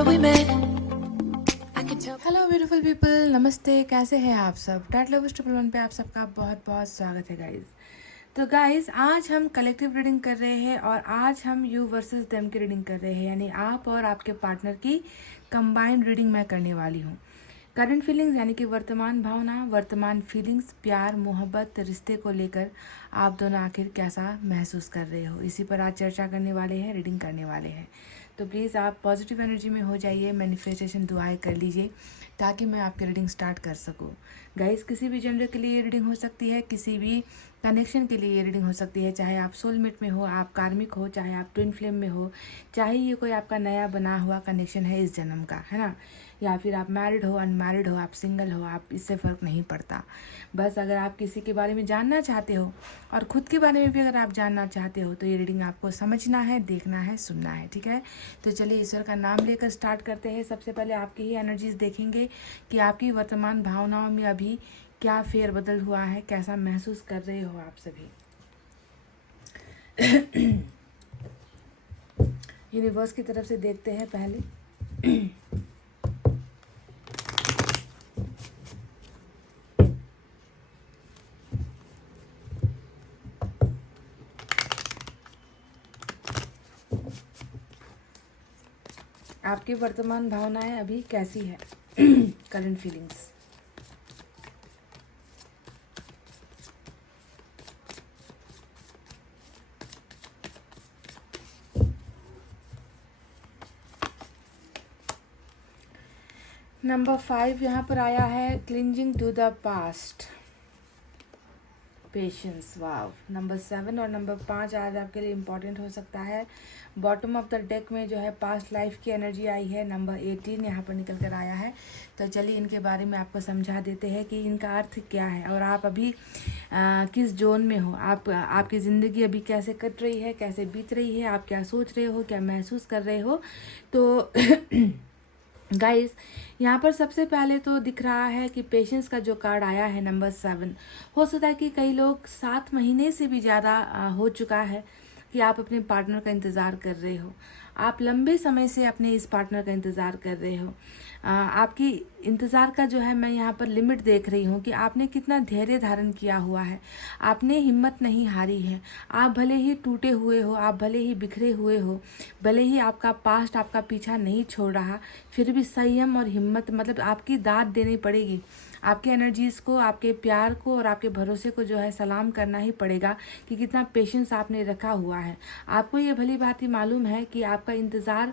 remember we met. I can tell. Hello beautiful people, नमस्ते। कैसे हैं आप सब? डैट लव ट्रिपल वन पे आप सबका बहुत बहुत स्वागत है गाइज। तो गाइज आज हम कलेक्टिव रीडिंग कर रहे हैं और आज हम यू वर्सेस देम की रीडिंग कर रहे हैं, यानी आप और आपके पार्टनर की कंबाइंड रीडिंग मैं करने वाली हूँ। करंट फीलिंग्स यानी कि वर्तमान भावना, वर्तमान फीलिंग्स, प्यार, मोहब्बत, रिश्ते को लेकर आप दोनों आखिर कैसा महसूस कर रहे हो, इसी पर आज चर्चा करने वाले हैं, रीडिंग करने वाले हैं। तो प्लीज़ आप पॉजिटिव एनर्जी में हो जाइए, मैनिफेस्टेशन दुआएं कर लीजिए ताकि मैं आपकी रीडिंग स्टार्ट कर सकूं। गाइस, किसी भी जेंडर के लिए ये रीडिंग हो सकती है, किसी भी कनेक्शन के लिए ये रीडिंग हो सकती है, चाहे आप सोलमेट में हो, आप कार्मिक हो, चाहे आप ट्विन फ्लेम में हो, चाहे ये कोई आपका नया बना हुआ कनेक्शन है इस जन्म का, है ना, या फिर आप मैरिड हो, अनमैरिड हो, आप सिंगल हो, आप इससे फ़र्क नहीं पड़ता। बस अगर आप किसी के बारे में जानना चाहते हो और ख़ुद के बारे में भी अगर आप जानना चाहते हो तो ये रीडिंग आपको समझना है, देखना है, सुनना है, ठीक है। तो चलिए ईश्वर का नाम लेकर स्टार्ट करते हैं। सबसे पहले आपकी ही एनर्जीज देखेंगे कि आपकी वर्तमान भावनाओं में अभी क्या फेरबदल हुआ है, कैसा महसूस कर रहे हो आप सभी। यूनिवर्स की तरफ से देखते हैं पहले। आपकी वर्तमान भावनाएं अभी कैसी है? Current feelings. नंबर 5 यहाँ पर आया है, clinging to the past, patience. Wow. Number 7 और नंबर 5 आज आपके लिए इम्पॉर्टेंट हो सकता है। बॉटम ऑफ द डेक में जो है पास्ट लाइफ की एनर्जी आई है। नंबर 18 यहाँ पर निकल कर आया है। तो चलिए इनके बारे में आपको समझा देते हैं कि इनका अर्थ क्या है और आप अभी किस जोन में हो, आपकी ज़िंदगी अभी कैसे कट रही है, कैसे बीत रही है, आप क्या सोच रहे हो, क्या महसूस कर रहे हो। तो गाइस, यहाँ पर सबसे पहले तो दिख रहा है कि पेशेंस का जो कार्ड आया है नंबर 7, हो सकता है कि कई लोग 7 महीने से भी ज़्यादा हो चुका है कि आप अपने पार्टनर का इंतज़ार कर रहे हो। आप लंबे समय से अपने इस पार्टनर का इंतज़ार कर रहे हो। आपकी इंतज़ार का जो है मैं यहाँ पर लिमिट देख रही हूँ कि आपने कितना धैर्य धारण किया हुआ है, आपने हिम्मत नहीं हारी है। आप भले ही टूटे हुए हो, आप भले ही बिखरे हुए हो, भले ही आपका पास्ट आपका पीछा नहीं छोड़ रहा, फिर भी संयम और हिम्मत, मतलब आपकी दाद देनी पड़ेगी। आपके एनर्जीज़ को, आपके प्यार को और आपके भरोसे को जो है सलाम करना ही पड़ेगा कि कितना पेशेंस आपने रखा हुआ है। आपको ये भली बात ही मालूम है कि आपका इंतज़ार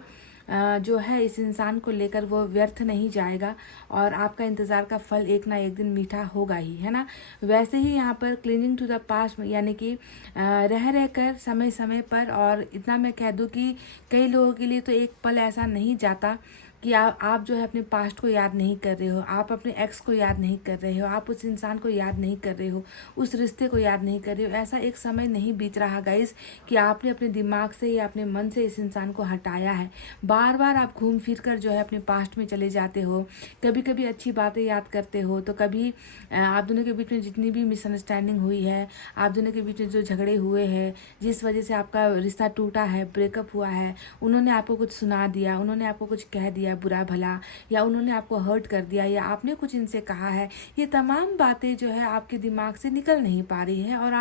जो है इस इंसान को लेकर वो व्यर्थ नहीं जाएगा और आपका इंतज़ार का फल एक ना एक दिन मीठा होगा ही, है ना। वैसे ही यहाँ पर क्लीनिंग टू द पास्ट यानी कि रह रह कर समय समय पर, और इतना मैं कह दूँ कि कई लोगों के लिए तो एक पल ऐसा नहीं जाता कि आप जो है अपने पास्ट को याद नहीं कर रहे हो, आप अपने एक्स को याद नहीं कर रहे हो, आप उस इंसान को याद नहीं कर रहे हो, उस रिश्ते को याद नहीं कर रहे हो। ऐसा एक समय नहीं बीत रहा गाइस कि आपने अपने दिमाग से या अपने मन से इस इंसान को हटाया है। बार बार आप घूम फिर कर जो है अपने पास्ट में चले जाते हो। कभी कभी अच्छी बातें याद करते हो, तो कभी आप दोनों के बीच में जितनी भी मिसअंडरस्टैंडिंग हुई है, आप दोनों के बीच में जो झगड़े हुए हैं, जिस वजह से आपका रिश्ता टूटा है, ब्रेकअप हुआ है, उन्होंने आपको कुछ सुना दिया, उन्होंने आपको कुछ कह दिया बुरा भला, या उन्होंने आपको हर्ट कर दिया, या आपने कुछ इनसे कहा है, ये तमाम बातें जो है आपके दिमाग से निकल नहीं पा रही है। और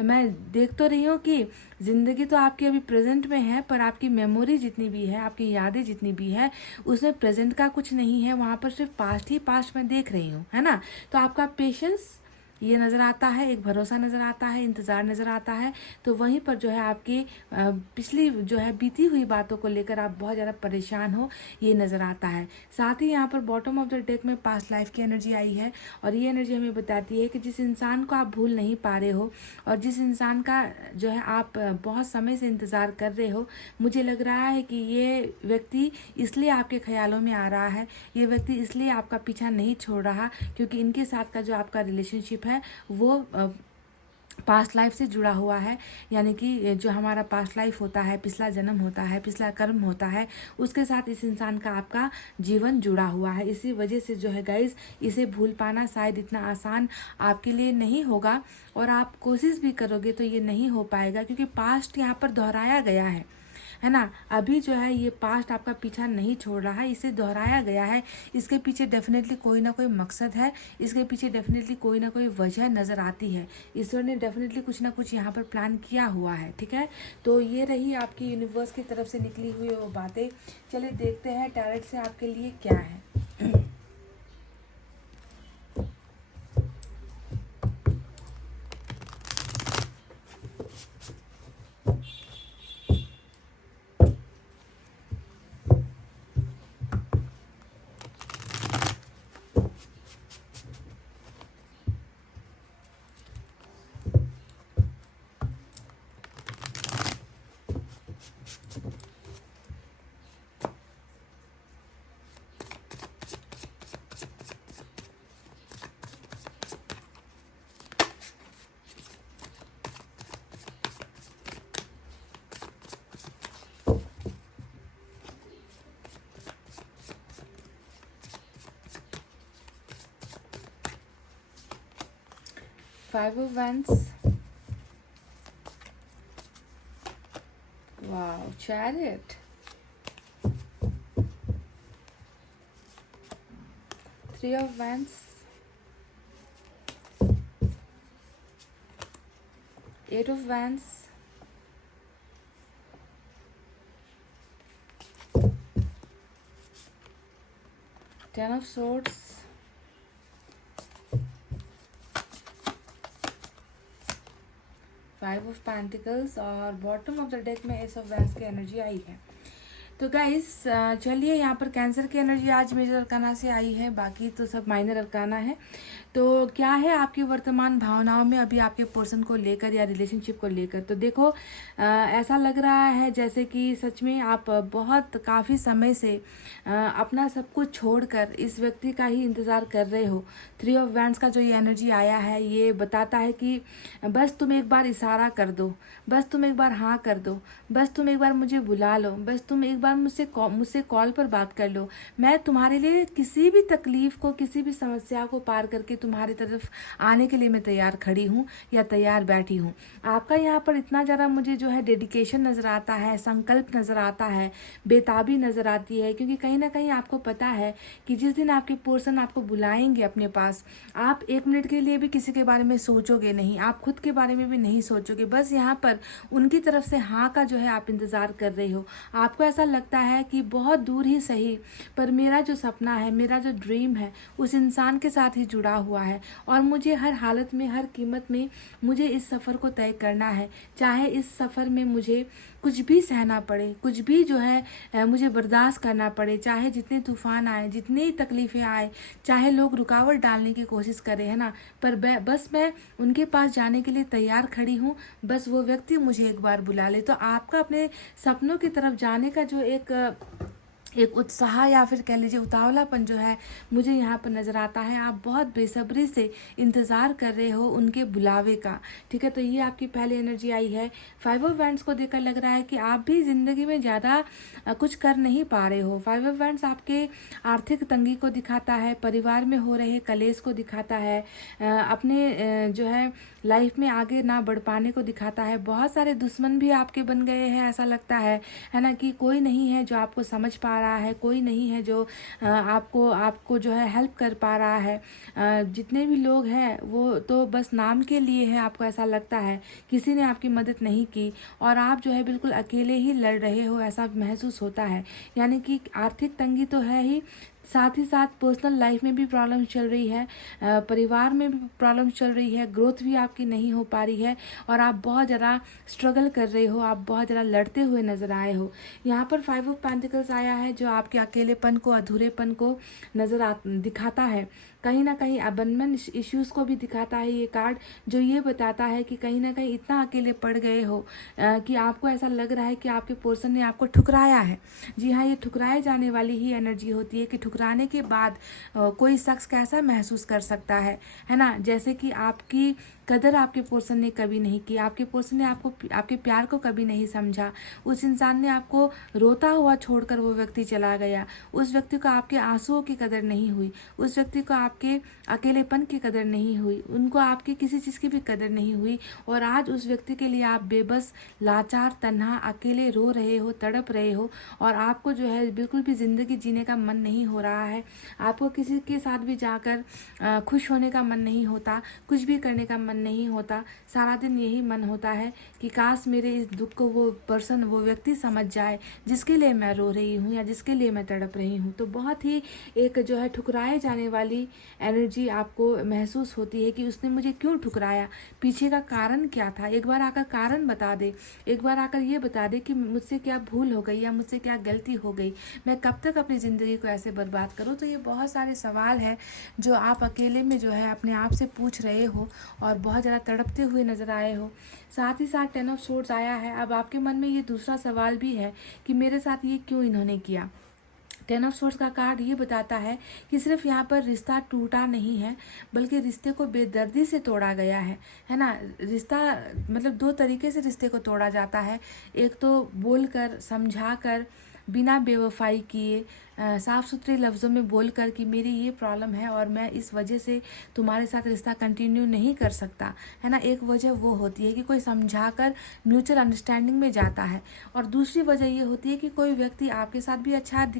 मैं देख तो रही हूँ कि ज़िंदगी तो आपकी अभी प्रेजेंट में है, पर आपकी मेमोरी जितनी भी है, आपकी यादें जितनी भी है, उसमें प्रेजेंट का कुछ नहीं है, वहाँ पर सिर्फ पास्ट ही पास्ट मैं देख रही हूँ, है ना। तो आपका पेशेंस ये नज़र आता है, एक भरोसा नज़र आता है, इंतज़ार नज़र आता है। तो वहीं पर जो है आपकी पिछली जो है बीती हुई बातों को लेकर आप बहुत ज़्यादा परेशान हो, ये नज़र आता है। साथ ही यहाँ पर बॉटम ऑफ द डेक में पास्ट लाइफ की एनर्जी आई है और ये एनर्जी हमें बताती है कि जिस इंसान को आप भूल नहीं पा रहे हो और जिस इंसान का जो है आप बहुत समय से इंतज़ार कर रहे हो, मुझे लग रहा है कि ये व्यक्ति इसलिए आपके ख्यालों में आ रहा है, ये व्यक्ति इसलिए आपका पीछा नहीं छोड़ रहा क्योंकि इनके साथ का जो आपका रिलेशनशिप है वो पास्ट लाइफ से जुड़ा हुआ है। यानी कि जो हमारा पास्ट लाइफ होता है, पिछला जन्म होता है, पिछला कर्म होता है, उसके साथ इस इंसान का आपका जीवन जुड़ा हुआ है। इसी वजह से जो है गाइज, इसे भूल पाना शायद इतना आसान आपके लिए नहीं होगा और आप कोशिश भी करोगे तो ये नहीं हो पाएगा क्योंकि पास्ट यहाँ पर दोहराया गया है। है ना। अभी जो है ये पास्ट आपका पीछा नहीं छोड़ रहा है, इसे दोहराया गया है। इसके पीछे डेफिनेटली कोई ना कोई मकसद है, इसके पीछे डेफिनेटली कोई ना कोई वजह नज़र आती है। ईश्वर ने डेफिनेटली कुछ ना कुछ यहाँ पर प्लान किया हुआ है, ठीक है। तो ये रही आपकी यूनिवर्स की तरफ से निकली हुई वो बातें। चलिए देखते हैं टैरेट से आपके लिए क्या है। Five of Wands. Wow, Chariot. Three of Wands. Eight of Wands. Ten of Swords. Five of pentacles और बॉटम ऑफ द डेक में एस ऑफ वैंड्स की एनर्जी आई है। तो गाइस चलिए यहाँ पर कैंसर की एनर्जी आज मेजर अरकाना से आई है, बाकी तो सब माइनर अरकाना है। तो क्या है आपकी वर्तमान भावनाओं में अभी आपके पर्सन को लेकर या रिलेशनशिप को लेकर। तो देखो ऐसा लग रहा है जैसे कि सच में आप बहुत काफ़ी समय से अपना सब कुछ छोड़कर इस व्यक्ति का ही इंतज़ार कर रहे हो। थ्री ऑफ वैंड्स का जो ये एनर्जी आया है ये बताता है कि बस तुम एक बार इशारा कर दो, बस तुम एक बार हाँ कर दो, बस तुम एक बार मुझे बुला लो, बस तुम एक बार मुझसे कॉल पर बात कर लो। मैं तुम्हारे लिए किसी भी तकलीफ को, किसी भी समस्या को पार करके तुम्हारी तरफ आने के लिए मैं तैयार खड़ी हूँ या तैयार बैठी हूँ। आपका यहाँ पर इतना ज़्यादा मुझे जो है डेडिकेशन नज़र आता है, संकल्प नज़र आता है, बेताबी नज़र आती है, क्योंकि कहीं ना कहीं आपको पता है कि जिस दिन आपके पर्सन आपको बुलाएंगे अपने पास, आप एक मिनट के लिए भी किसी के बारे में सोचोगे नहीं, आप खुद के बारे में भी नहीं सोचोगे, बस यहाँ पर उनकी तरफ से हाँ का जो है आप इंतज़ार कर रहे हो। आपको ऐसा लगता है कि बहुत दूर ही सही पर मेरा जो सपना है, मेरा जो ड्रीम है उस इंसान के साथ ही जुड़ा हुआ है और मुझे हर हालत में, हर कीमत में मुझे इस सफ़र को तय करना है। चाहे इस सफ़र में मुझे कुछ भी सहना पड़े, कुछ भी जो है मुझे बर्दाश्त करना पड़े, चाहे जितने तूफान आए, जितनी तकलीफ़ें आए, चाहे लोग रुकावट डालने की कोशिश करें, है ना, पर बस मैं उनके पास जाने के लिए तैयार खड़ी हूँ। बस वो व्यक्ति मुझे एक बार बुला ले। तो आपका अपने सपनों की तरफ जाने का जो एक उत्साह या फिर कह लीजिए उतावलापन जो है मुझे यहाँ पर नज़र आता है। आप बहुत बेसब्री से इंतज़ार कर रहे हो उनके बुलावे का, ठीक है। तो ये आपकी पहली एनर्जी आई है। फाइव ऑफ वैंड्स को देखकर लग रहा है कि आप भी ज़िंदगी में ज़्यादा कुछ कर नहीं पा रहे हो। फाइव ऑफ वैंड्स आपके आर्थिक तंगी को दिखाता है, परिवार में हो रहे कलेश को दिखाता है, अपने जो है लाइफ में आगे ना बढ़ पाने को दिखाता है। बहुत सारे दुश्मन भी आपके बन गए हैं, ऐसा लगता है ना, कि कोई नहीं है जो आपको समझ पा रहा है, कोई नहीं है जो आपको जो है हेल्प कर पा रहा है। जितने भी लोग हैं वो तो बस नाम के लिए है, आपको ऐसा लगता है किसी ने आपकी मदद नहीं की और आप जो है बिल्कुल अकेले ही लड़ रहे हो, ऐसा महसूस होता है। यानी कि आर्थिक तंगी तो है ही, साथ ही साथ पर्सनल लाइफ में भी प्रॉब्लम चल रही है, परिवार में भी प्रॉब्लम चल रही है, ग्रोथ भी आपकी नहीं हो पा रही है और आप बहुत ज़्यादा स्ट्रगल कर रहे हो, आप बहुत ज़्यादा लड़ते हुए नज़र आए हो। यहाँ पर फाइव ऑफ पेंटिकल्स आया है जो आपके अकेलेपन को, अधूरेपन को दिखाता है। कहीं ना कहीं अबंडमेंट इश्यूज़ को भी दिखाता है ये कार्ड, जो ये बताता है कि कहीं ना कहीं इतना अकेले पड़ गए हो कि आपको ऐसा लग रहा है कि आपके पर्सन ने आपको ठुकराया है। जी हाँ, ये ठुकराए जाने वाली ही एनर्जी होती है कि ठुकराने के बाद कोई शख्स कैसा महसूस कर सकता है ना। जैसे कि आपकी कदर आपके पर्सन ने कभी नहीं की, आपके पर्सन ने आपके प्यार को कभी नहीं समझा, उस इंसान ने आपको रोता हुआ छोड़कर वो व्यक्ति चला गया, उस व्यक्ति को आपके आंसुओं की कदर नहीं हुई, उस व्यक्ति को आपके अकेलेपन की कदर नहीं हुई, उनको आपकी किसी चीज़ की भी कदर नहीं हुई, और आज उस व्यक्ति के लिए आप बेबस, लाचार, तन्हा, अकेले रो रहे हो, तड़प रहे हो, और आपको जो है बिल्कुल भी ज़िंदगी जीने का मन नहीं हो रहा है। आपको किसी के साथ भी जाकर खुश होने का मन नहीं होता, कुछ भी करने का मन नहीं होता। सारा दिन यही मन होता है कि काश मेरे इस दुख को वो पर्सन, वो व्यक्ति समझ जाए जिसके लिए मैं रो रही हूँ या जिसके लिए मैं तड़प रही हूँ। तो बहुत ही एक जो है ठुकराए जाने वाली एनर्जी आपको महसूस होती है कि उसने मुझे क्यों ठुकराया, पीछे का कारण क्या था। एक बार आकर कारण बता दे, एक बार आकर ये बता दे कि मुझसे क्या भूल हो गई या मुझसे क्या गलती हो गई, मैं कब तक अपनी ज़िंदगी को ऐसे बर्बाद करूँ। तो ये बहुत सारे सवाल हैं जो आप अकेले में जो है अपने आप से पूछ रहे हो और बहुत ज़्यादा तड़पते हुए नज़र आए हो। साथ ही साथ 10 ऑफ सोर्ड्स आया है। अब आपके मन में ये दूसरा सवाल भी है कि मेरे साथ ये क्यों इन्होंने किया। 10 ऑफ सोर्ड्स का कार्ड ये बताता है कि सिर्फ यहाँ पर रिश्ता टूटा नहीं है, बल्कि रिश्ते को बेदर्दी से तोड़ा गया है ना। रिश्ता मतलब दो तरीके से रिश्ते को तोड़ा जाता है। एक तो बोलकर, समझाकर, बिना बेवफाई किए, साफ़ सुथरे लफ्ज़ों में बोलकर कि मेरी ये प्रॉब्लम है और मैं इस वजह से तुम्हारे साथ रिश्ता कंटिन्यू नहीं कर सकता, है ना। एक वजह वो होती है कि कोई समझाकर म्यूचुअल अंडरस्टैंडिंग में जाता है, और दूसरी वजह ये होती है कि कोई व्यक्ति आपके साथ भी अच्छा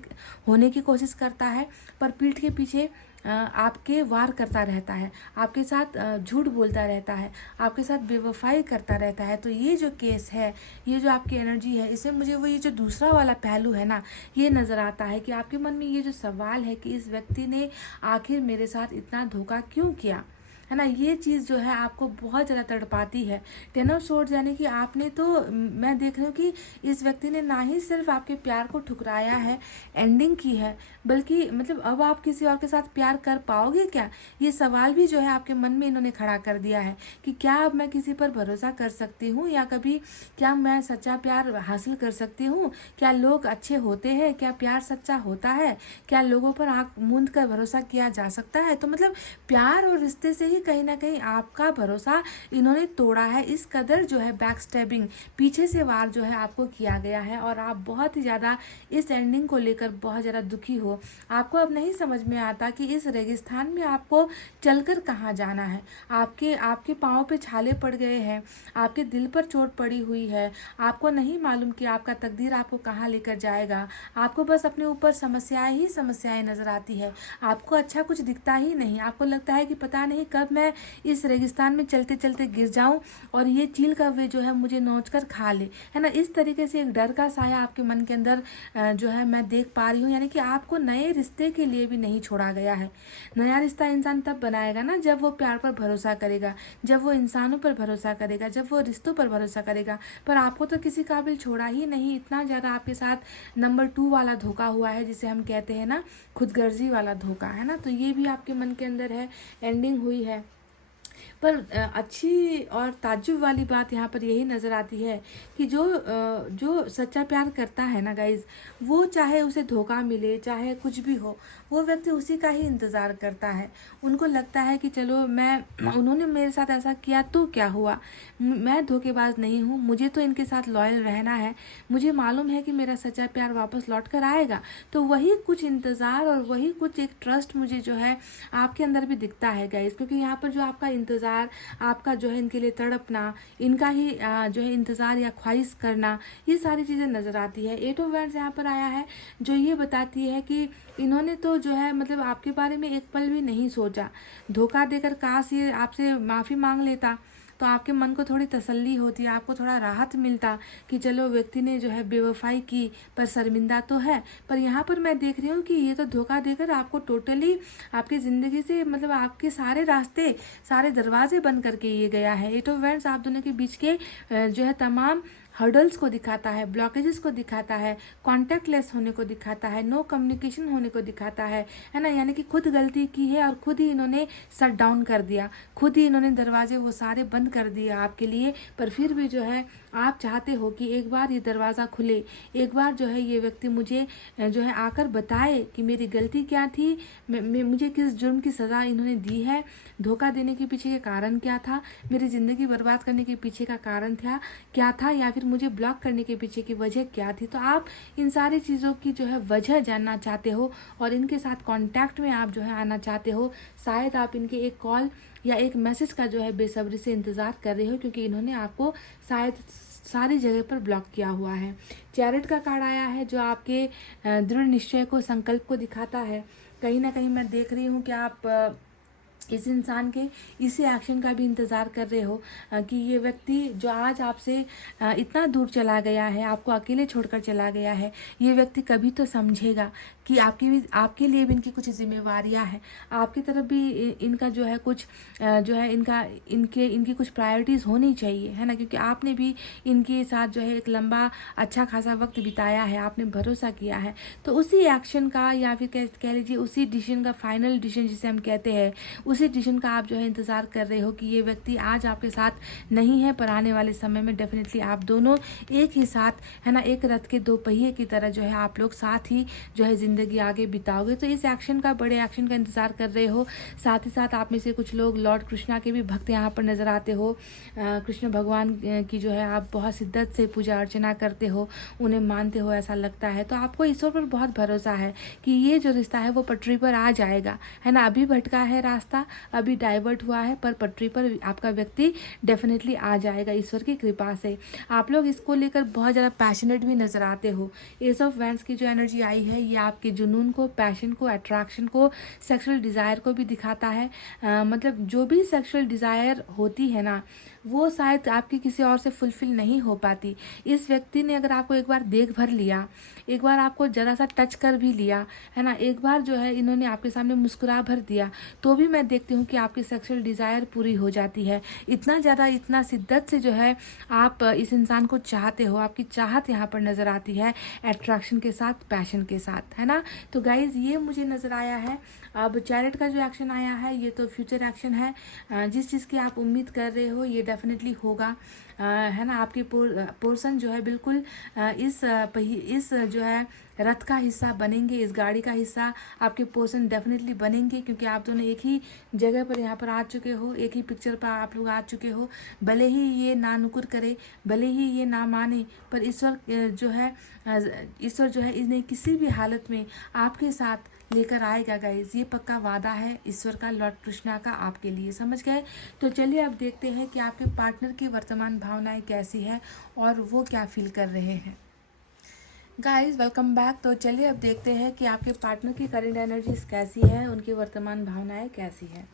होने की कोशिश करता है, पर पीठ के पीछे आपके वार करता रहता है, आपके साथ झूठ बोलता रहता है, आपके साथ बेवफाई करता रहता है। तो ये जो केस है, ये जो आपकी एनर्जी है, इससे मुझे वो ये जो दूसरा वाला पहलू है ना, ये नज़र आता है कि आपके मन में ये जो सवाल है कि इस व्यक्ति ने आखिर मेरे साथ इतना धोखा क्यों किया, है ना। ये चीज़ जो है आपको बहुत ज़्यादा तड़पाती है। 10 ऑफ सोर्ड्स यानी कि आपने तो, मैं देख रही हूँ कि इस व्यक्ति ने ना ही सिर्फ आपके प्यार को ठुकराया है, एंडिंग की है, बल्कि मतलब अब आप किसी और के साथ प्यार कर पाओगे क्या, ये सवाल भी जो है आपके मन में इन्होंने खड़ा कर दिया है कि क्या अब मैं किसी पर भरोसा कर सकती हूँ, या कभी क्या मैं सच्चा प्यार हासिल कर सकती हूँ, क्या लोग अच्छे होते हैं, क्या प्यार सच्चा होता है, क्या लोगों पर आँख मूंद कर भरोसा किया जा सकता है। तो मतलब प्यार और रिश्ते से ही कहीं ना कहीं आपका भरोसा इन्होंने तोड़ा है। इस कदर जो है बैक स्टैबिंग, पीछे से वार जो है आपको किया गया है, और आप बहुत ही ज़्यादा इस एंडिंग को लेकर बहुत ज़्यादा दुखी हो। आपको अब नहीं समझ में आता कि इस रेगिस्तान में आपको चलकर कहाँ जाना है। आपके पाँव पे छाले पड़ गए हैं, आपके दिल पर चोट पड़ी हुई है, आपको नहीं मालूम कि आपका तकदीर आपको कहाँ लेकर जाएगा। आपको बस अपने ऊपर समस्याएं ही समस्याएं नज़र आती है, आपको अच्छा कुछ दिखता ही नहीं। आपको लगता है कि पता नहीं कब मैं इस रेगिस्तान में चलते चलते गिर जाऊं और ये चील कौवे जो है मुझे नोच कर खा ले, है ना। इस तरीके से एक डर का साया आपके मन के अंदर जो है मैं देख पा रही हूँ। यानी कि आपको नए रिश्ते के लिए भी नहीं छोड़ा गया है। नया रिश्ता इंसान तब बनाएगा ना जब वो प्यार पर भरोसा करेगा, जब वो इंसानों पर भरोसा करेगा, जब वो रिश्तों पर भरोसा करेगा। पर आपको तो किसी काबिल छोड़ा ही नहीं। इतना ज़्यादा आपके साथ नंबर 2 वाला धोखा हुआ है, जिसे हम कहते हैं ना खुदगर्जी वाला धोखा, है ना। तो ये भी आपके मन के अंदर है, एंडिंग हुई है। पर अच्छी और ताज्जुब वाली बात यहाँ पर यही नज़र आती है कि जो सच्चा प्यार करता है ना गाइज़, वो चाहे उसे धोखा मिले, चाहे कुछ भी हो, वो व्यक्ति उसी का ही इंतज़ार करता है। उनको लगता है कि चलो उन्होंने मेरे साथ ऐसा किया तो क्या हुआ, मैं धोखेबाज नहीं हूँ, मुझे तो इनके साथ लॉयल रहना है, मुझे मालूम है कि मेरा सच्चा प्यार वापस लौट कर आएगा। तो वही कुछ इंतज़ार और वही कुछ एक ट्रस्ट मुझे जो है आपके अंदर भी दिखता है गाइज़, क्योंकि यहाँ पर जो आपका इंतज़ार, आपका जो है इनके लिए तड़पना, इनका ही जो है इंतज़ार या ख्वाहिश करना, ये सारी चीज़ें नज़र आती है। 8 ऑफ वैंड्स यहाँ पर आया है, जो ये बताती है कि इन्होंने तो जो है मतलब आपके बारे में एक पल भी नहीं सोचा। धोखा देकर काश ये आपसे माफ़ी मांग लेता तो आपके मन को थोड़ी तसल्ली होती, आपको थोड़ा राहत मिलता कि चलो व्यक्ति ने जो है बेवफाई की पर शर्मिंदा तो है। पर यहाँ पर मैं देख रही हूँ कि ये तो धोखा देकर आपको टोटली आपकी ज़िंदगी से मतलब आपके सारे रास्ते, सारे दरवाजे बंद करके ये गया है। 8 ऑफ वैंड्स आप दोनों के बीच के जो है तमाम हर्डल्स को दिखाता है, ब्लॉकेजेस को दिखाता है, कॉन्टैक्ट लेस होने को दिखाता है, नो कम्युनिकेशन होने को दिखाता है ना। यानी कि खुद गलती की है और खुद ही इन्होंने शट डाउन कर दिया, खुद ही इन्होंने दरवाजे वो सारे बंद कर दिए आपके लिए। पर फिर भी जो है आप चाहते हो कि एक बार ये दरवाज़ा खुले, एक बार जो है ये व्यक्ति मुझे जो है आकर बताए कि मेरी गलती क्या थी, मुझे किस जुर्म की सज़ा इन्होंने दी है, धोखा देने के पीछे का कारण क्या था, मेरी ज़िंदगी बर्बाद करने के पीछे का कारण क्या था, या फिर मुझे ब्लॉक करने के पीछे की वजह क्या थी। तो आप इन सारी चीज़ों की जो है वजह जानना चाहते हो और इनके साथ कांटेक्ट में आप जो है आना चाहते हो। शायद आप इनके एक कॉल या एक मैसेज का जो है बेसब्री से इंतज़ार कर रहे हो, क्योंकि इन्होंने आपको शायद सारी जगह पर ब्लॉक किया हुआ है। चैरिट का कार्ड आया है जो आपके दृढ़ निश्चय को, संकल्प को दिखाता है। कहीं ना कहीं मैं देख रही हूँ कि आप इस इंसान के इसी एक्शन का भी इंतज़ार कर रहे हो कि ये व्यक्ति जो आज आपसे इतना दूर चला गया है, आपको अकेले छोड़कर चला गया है, ये व्यक्ति कभी तो समझेगा कि आपके लिए भी इनकी कुछ जिम्मेवारियां हैं, आपकी तरफ भी इनका जो है कुछ जो है इनकी कुछ प्रायोरिटीज़ होनी चाहिए, है ना, क्योंकि आपने भी इनके साथ जो है एक लंबा अच्छा खासा वक्त बिताया है, आपने भरोसा किया है। तो उसी एक्शन का या फिर कह लीजिए उसी डिसीजन का, फाइनल डिसीजन जिसे हम कहते हैं, उसी डिसीजन का आप जो है इंतज़ार कर रहे हो कि ये व्यक्ति आज आपके साथ नहीं है, पर आने वाले समय में डेफिनेटली आप दोनों एक ही साथ, है ना, एक रथ के दो पहिए की तरह जो है आप लोग साथ ही जो है ज़िंदगी आगे बिताओगे। तो इस एक्शन का, बड़े एक्शन का इंतज़ार कर रहे हो। साथ ही साथ आप में से कुछ लोग लॉर्ड कृष्णा के भी भक्त यहाँ पर नज़र आते हो। कृष्ण भगवान की जो है आप बहुत शिद्दत से पूजा अर्चना करते हो, उन्हें मानते हो, ऐसा लगता है। तो आपको ईश्वर पर बहुत भरोसा है कि ये जो रिश्ता है वो पटरी पर आ जाएगा, है ना। अभी भटका है रास्ता, अभी डाइवर्ट हुआ है, पर पटरी पर आपका व्यक्ति डेफिनेटली आ जाएगा ईश्वर की कृपा से। आप लोग इसको लेकर बहुत ज़्यादा पैशनेट भी नज़र आते हो। एस ऑफ वैंड्स की जो एनर्जी आई है ये आपके जुनून को, पैशन को, अट्रैक्शन को, सेक्सुअल डिज़ायर को भी दिखाता है। मतलब जो भी सेक्सुअल डिज़ायर होती है ना, वो शायद आपकी किसी और से फुलफिल नहीं हो पाती। इस व्यक्ति ने अगर आपको एक बार देख भर लिया, एक बार आपको ज़रा सा टच कर भी लिया, है ना, एक बार जो है इन्होंने आपके सामने मुस्कुरा भर दिया, तो भी मैं देखती हूँ कि आपकी सेक्सुअल डिज़ायर पूरी हो जाती है। इतना ज़्यादा, इतना शिद्दत से जो है आप इस इंसान को चाहते हो, आपकी चाहत यहाँ पर नज़र आती है, अट्रैक्शन के साथ, पैशन के साथ, है ना। तो गाइज़ ये मुझे नज़र आया है। अब चैरिट का जो एक्शन आया है ये तो फ्यूचर एक्शन है। जिस चीज़ की आप उम्मीद कर रहे हो ये डेफिनेटली होगा, है ना। आपके पोर्सन जो है बिल्कुल इस जो है रथ का हिस्सा बनेंगे, इस गाड़ी का हिस्सा आपके पोर्सन डेफिनेटली बनेंगे, क्योंकि आप दोनों एक ही जगह पर यहाँ पर आ चुके हो, एक ही पिक्चर पर आप लोग आ चुके हो। भले ही ये ना नुकुर करे, भले ही ये ना माने, पर ईश्वर जो है इन्हें किसी भी हालत में आपके साथ लेकर आएगा गाइज। ये पक्का वादा है ईश्वर का, लॉर्ड कृष्णा का आपके लिए, समझ गए। तो चलिए अब देखते हैं कि आपके पार्टनर की वर्तमान भावनाएं कैसी है और वो क्या फील कर रहे हैं। Guys welcome back. तो चलिए अब देखते हैं कि आपके पार्टनर की करंट एनर्जीज कैसी है, उनकी वर्तमान भावनाएं कैसी है।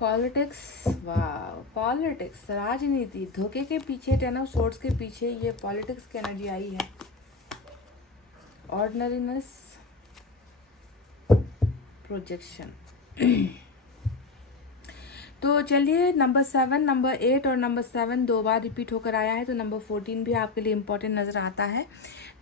पॉलिटिक्स, वाह, पॉलिटिक्स, राजनीति, धोखे के पीछे, 10 ऑफ सोर्ड्स के पीछे ये पॉलिटिक्स की एनर्जी आई है। Ordinariness, projection. तो चलिए नंबर 7, नंबर 8 और नंबर 7 दो बार रिपीट होकर आया है, तो नंबर 14 भी आपके लिए इम्पोर्टेंट नज़र आता है।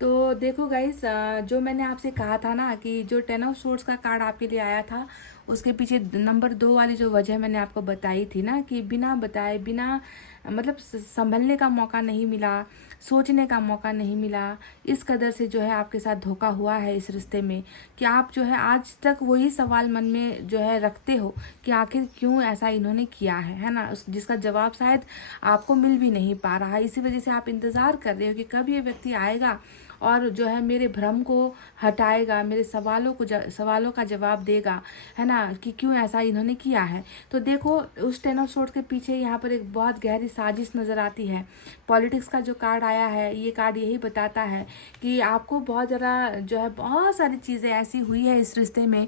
तो देखो गाइस, जो मैंने आपसे कहा था ना कि जो 10 ऑफ सोर्ड्स का कार्ड आपके लिए आया था, उसके पीछे नंबर 2 वाली जो वजह मैंने आपको बताई थी ना, कि बिना बताए, बिना मतलब संभलने का मौका नहीं मिला, सोचने का मौका नहीं मिला, इस कदर से जो है आपके साथ धोखा हुआ है इस रिश्ते में, कि आप जो है आज तक वही सवाल मन में जो है रखते हो कि आखिर क्यों ऐसा इन्होंने किया है ना, जिसका जवाब शायद आपको मिल भी नहीं पा रहा है। इसी वजह से आप इंतज़ार कर रहे हो कि कब ये व्यक्ति आएगा और जो है मेरे भ्रम को हटाएगा, मेरे सवालों का जवाब देगा, है ना, कि क्यों ऐसा इन्होंने किया है। तो देखो उस 10 ऑफ सोर्ड्स के पीछे यहाँ पर एक बहुत गहरी साजिश नज़र आती है। पॉलिटिक्स का जो कार्ड आया है, ये कार्ड यही बताता है कि आपको बहुत ज़्यादा जो है बहुत सारी चीज़ें ऐसी हुई है इस रिश्ते में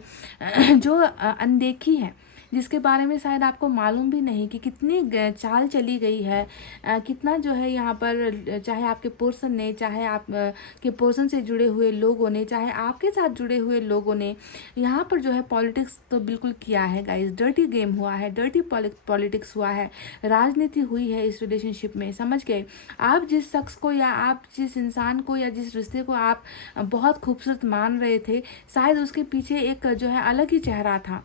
जो अनदेखी है, जिसके बारे में शायद आपको मालूम भी नहीं कि कितनी चाल चली गई है, कितना जो है यहाँ पर, चाहे आपके पर्सन ने, चाहे आप के पर्सन से जुड़े हुए लोगों ने, चाहे आपके साथ जुड़े हुए लोगों ने यहाँ पर जो है पॉलिटिक्स तो बिल्कुल किया है गाइस। डर्टी गेम हुआ है, डर्टी पॉलिटिक्स हुआ है, राजनीति हुई है इस रिलेशनशिप में, समझ गए। आप जिस शख्स को या आप जिस इंसान को या जिस रिश्ते को आप बहुत खूबसूरत मान रहे थे, शायद उसके पीछे एक जो है अलग ही चेहरा था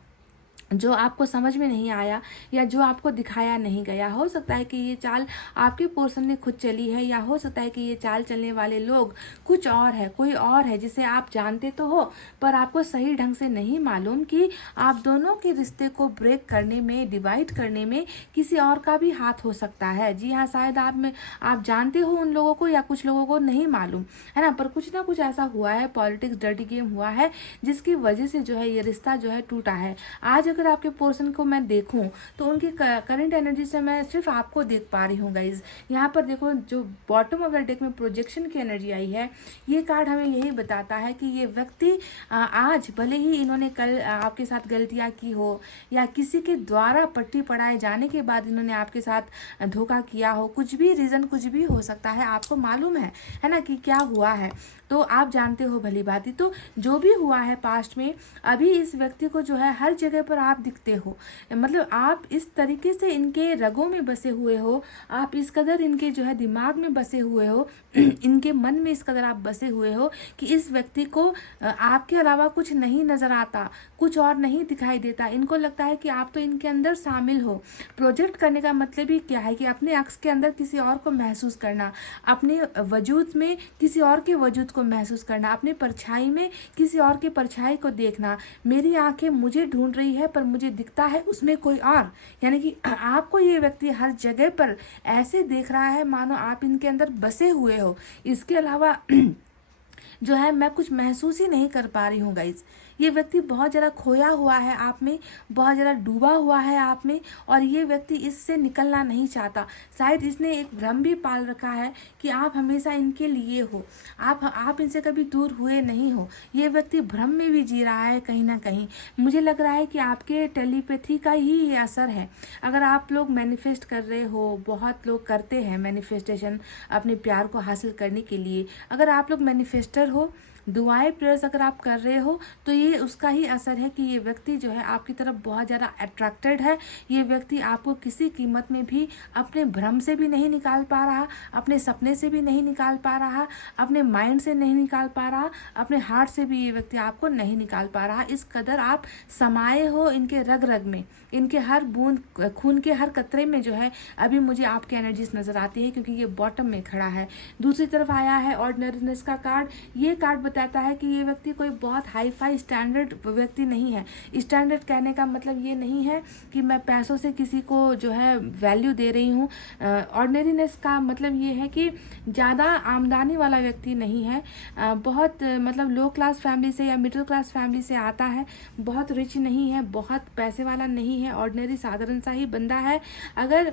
जो आपको समझ में नहीं आया या जो आपको दिखाया नहीं गया। हो सकता है कि ये चाल आपके पर्सन ने खुद चली है, या हो सकता है कि ये चाल चलने वाले लोग कुछ और है, कोई और है जिसे आप जानते तो हो पर आपको सही ढंग से नहीं मालूम कि आप दोनों के रिश्ते को ब्रेक करने में, डिवाइड करने में किसी और का भी हाथ हो सकता है। जी हाँ, शायद आप जानते हो उन लोगों को या कुछ लोगों को नहीं मालूम है ना, पर कुछ ना कुछ ऐसा हुआ है, पॉलिटिक्स डर्टी गेम हुआ है जिसकी वजह से जो है ये रिश्ता जो है टूटा है। आज अगर आपके पर्सन को मैं देखूं तो उनकी करंट एनर्जी से मैं सिर्फ आपको देख पा रही हूँ गाइज। यहाँ पर देखो, जो बॉटम ऑफ द डेक में प्रोजेक्शन की एनर्जी आई है, ये कार्ड हमें यही बताता है कि ये व्यक्ति आज भले ही इन्होंने कल आपके साथ गलतियाँ की हो या किसी के द्वारा पट्टी पढ़ाए जाने के बाद इन्होंने आपके साथ धोखा किया हो, कुछ भी रीज़न कुछ भी हो सकता है, आपको मालूम है ना कि क्या हुआ है, तो आप जानते हो भली भांति। तो जो भी हुआ है पास्ट में, अभी इस व्यक्ति को जो है हर जगह पर आप दिखते हो, मतलब आप इस तरीके से इनके रगों में बसे हुए हो, आप इस कदर इनके जो है दिमाग में बसे हुए हो, इनके मन में इस कदर आप बसे हुए हो कि इस व्यक्ति को आपके अलावा कुछ नहीं नज़र आता, कुछ और नहीं दिखाई देता। इनको लगता है कि आप तो इनके अंदर शामिल हो। प्रोजेक्ट करने का मतलब ही क्या है कि अपने अक्स के अंदर किसी और को महसूस करना, अपने वजूद में किसी और के वजूद को महसूस करना, अपने परछाई में किसी और के परछाई को देखना। मेरी आंखें मुझे ढूंढ रही है पर मुझे दिखता है उसमें कोई और, यानी कि आपको ये व्यक्ति हर जगह पर ऐसे देख रहा है मानो आप इनके अंदर बसे हुए हो। इसके अलावा जो है मैं कुछ महसूस ही नहीं कर पा रही हूँ गाइज। ये व्यक्ति बहुत ज़्यादा खोया हुआ है आप में, बहुत ज़्यादा डूबा हुआ है आप में, और ये व्यक्ति इससे निकलना नहीं चाहता। शायद इसने एक भ्रम भी पाल रखा है कि आप हमेशा इनके लिए हो, आप इनसे कभी दूर हुए नहीं हो। ये व्यक्ति भ्रम में भी जी रहा है कहीं ना कहीं। मुझे लग रहा है कि आपके टेलीपैथी का ही ये असर है। अगर आप लोग मैनिफेस्ट कर रहे हो, बहुत लोग करते हैं मैनिफेस्टेशन अपने प्यार को हासिल करने के लिए, अगर आप लोग मैनिफेस्टर हो, दुआएं प्रेयर्स अगर आप कर रहे हो, तो ये उसका ही असर है कि ये व्यक्ति जो है आपकी तरफ बहुत ज़्यादा अट्रैक्टेड है। ये व्यक्ति आपको किसी कीमत में भी अपने भ्रम से भी नहीं निकाल पा रहा, अपने सपने से भी नहीं निकाल पा रहा, अपने माइंड से नहीं निकाल पा रहा, अपने हार्ट से भी ये व्यक्ति आपको नहीं निकाल पा रहा। इस कदर आप समाये हो इनके रग रग में, इनके हर बूंद खून के हर कतरे में जो है अभी मुझे आपकी एनर्जीज नज़र आती है, क्योंकि ये बॉटम में खड़ा है। दूसरी तरफ आया है ऑर्डिनरीनेस का कार्ड। ये कार्ड बताता है कि ये व्यक्ति कोई बहुत हाई फाई स्टैंडर्ड व्यक्ति नहीं है। स्टैंडर्ड कहने का मतलब ये नहीं है कि मैं पैसों से किसी को जो है वैल्यू दे रही हूँ। ऑर्डिनरीनेस का मतलब ये है कि ज़्यादा आमदनी वाला व्यक्ति नहीं है, बहुत मतलब लो क्लास फैमिली से या मिडिल क्लास फैमिली से आता है, बहुत रिच नहीं है, बहुत पैसे वाला नहीं है, ऑर्डिनरी साधारण सा ही बंदा है। अगर